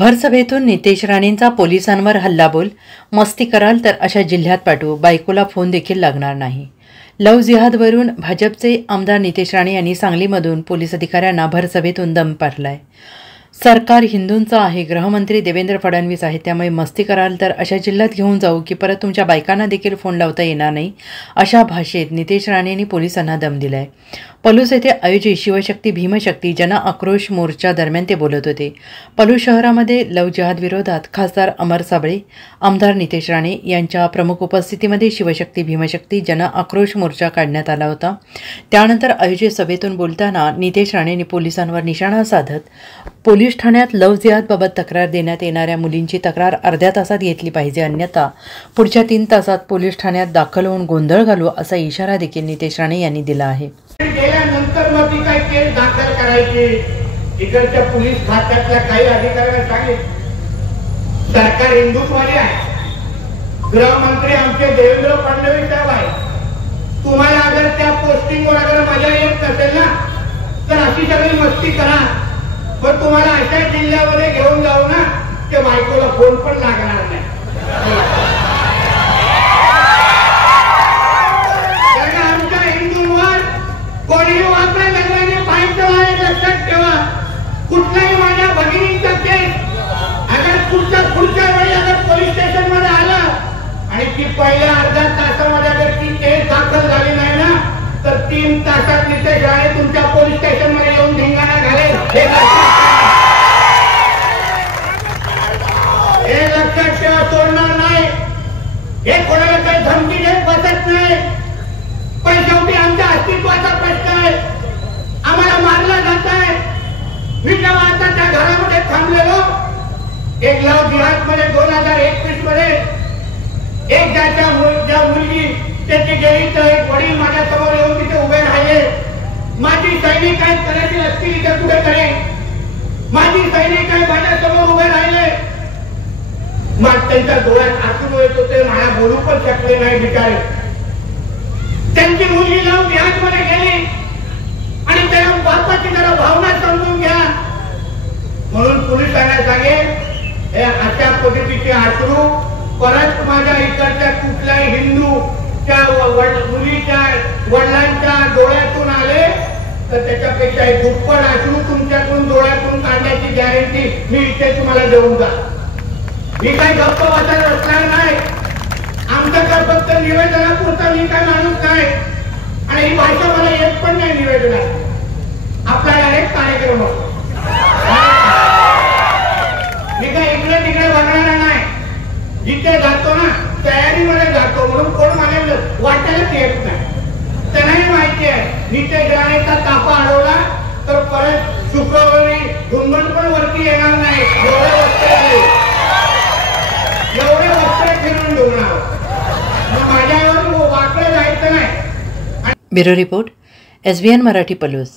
भरसभेतून नितेश राणेंचा पोलिसांवर हल्लाबोल, मस्ती कराल तर अशा जिल्ह्यात पाठवू, बायकोला फोन देखील लागणार नाही. लव्ह जिहादवरून भाजपचे आमदार नितेश राणे यांनी सांगलीमधून पोलीस अधिकाऱ्यांना भरसभेतून दम पाडलाय. सरकार हिंदूंचं आहे, गृहमंत्री देवेंद्र फडणवीस आहेत, त्यामुळे मस्ती कराल तर अशा जिल्ह्यात घेऊन जाऊ की परत तुमच्या बायकांना देखील फोन लावता येणार नाही, अशा भाषेत नितेश राणेंनी पोलिसांना दम दिलाय. पलूस येथे आयोजित शिवशक्ती भीमशक्ती जन आक्रोश मोर्चा दरम्यान ते बोलत होते. पलूस शहरामध्ये लव्ह जिहाद विरोधात खासदार अमर साबळे, आमदार नितेश राणे यांच्या प्रमुख उपस्थितीमध्ये शिवशक्ती भीमशक्ती जन आक्रोश मोर्चा काढण्यात आला होता. त्यानंतर आयोजित सभेतून बोलताना नितेश राणेंनी पोलिसांवर निशाणा साधत पोलीस ठाण्यात लव्ह जिहादबाबत तक्रार देण्यात येणाऱ्या मुलींची तक्रार अर्ध्या तासात घेतली पाहिजे, अन्यथा पुढच्या 3 तासात पोलीस ठाण्यात दाखल होऊन गोंधळ घालू असा इशारा देखील नितेश राणे यांनी दिला आहे. गेल्यानंतर मग ती काही केस दाखल करायची, इकडच्या पोलीस खात्यातल्या काही अधिकाऱ्यांना सांगितलं सरकार हिंदुत्ववादी आहे, गृहमंत्री आमचे देवेंद्र फडणवीस साहेब आहे, तुम्हाला अगर त्या पोस्टिंगवर अगर मजा येत नसेल ना तर अशी सगळी मस्ती करा, पण तुम्हाला अशा जिल्ह्यामध्ये घेऊन जाऊ ना ते बायकोला फोन पण लागणार नाही. आमच्या हिंदूंवर कोणी वापरा लागल्याने पाहिजे लक्षात ठेवा. कुठल्याही माझ्या भगिनींचा केस अगर पुढच्या वेळी अगर पोलीस स्टेशन मध्ये आला आणि ती पहिल्या अर्ध्या तासामध्ये अगर ती केस दाखल झाली नाही ना तर 3 तासात नितेश राणे तुमच्या पोलीस स्टेशन मध्ये येऊन धिंगाणा घालेल. हे लक्षात ठेवा, सोडणार नाही. हे कोणाला काही धमकी देत बसत नाही, पण शेवटी आमच्या अस्तित्वाचा प्रश्न आहे. आम्हाला मारला जात आहे. मी जेव्हा आता त्या घरामध्ये थांबलेलो, एक लव्ह जिहाद मध्ये 2021 मध्ये एक ज्या मुलगी त्याची गेली तर एक वडील माझ्या समोर येऊन तिथे उभे राहिले. माझी सैनिक काय करायची असतील इथे कुठे करे, माझी सैनिक काय माझ्या समोर उभे राहिले. मग त्यांच्या डोळ्यात आसून येत होते, मला बोलू पण शकले नाही बिचारे. त्यांची मुलगी लव्ह जिहाद मध्ये गेली आणि त्याला बापाची जरा भावना समजून घ्या म्हणून पोलिसांना सांगेल हे अशा पद्धतीचे आसरू परत माझ्या इकडच्या कुठल्याही हिंदूच्या मुलीच्या वडिलांच्या डोळ्यातून आले तर त्याच्यापेक्षा दुप्पट आसरू तुमच्याकडून डोळ्यातून काढण्याची गॅरंटी मी इथे तुम्हाला देऊन जा. मी काही गप्प वाचायला असणार नाही. आमच्याकडे फक्त निवेदनापुरता मी काय माणूस नाही आणि ही भाषा मला येत पण नाही निवेदनात. आपला डायरेक्ट कार्यक्रम असतो. मी काय इकडे तिकडे बघणारा नाही. जिथे जातो ना तयारीमध्ये जातो म्हणून कोण मला वाटायलाच येत नाही. त्यांनाही माहिती आहे नितेश राणेचा ताफा अडवला तर परत शुक्रवारी घुंगण पण वरती येणार नाही. एवढे वस्त्र फिरून डोंगणार माझ्यावर वाकडे जायचं नाही. Bureau report, SBN Marathi Palus.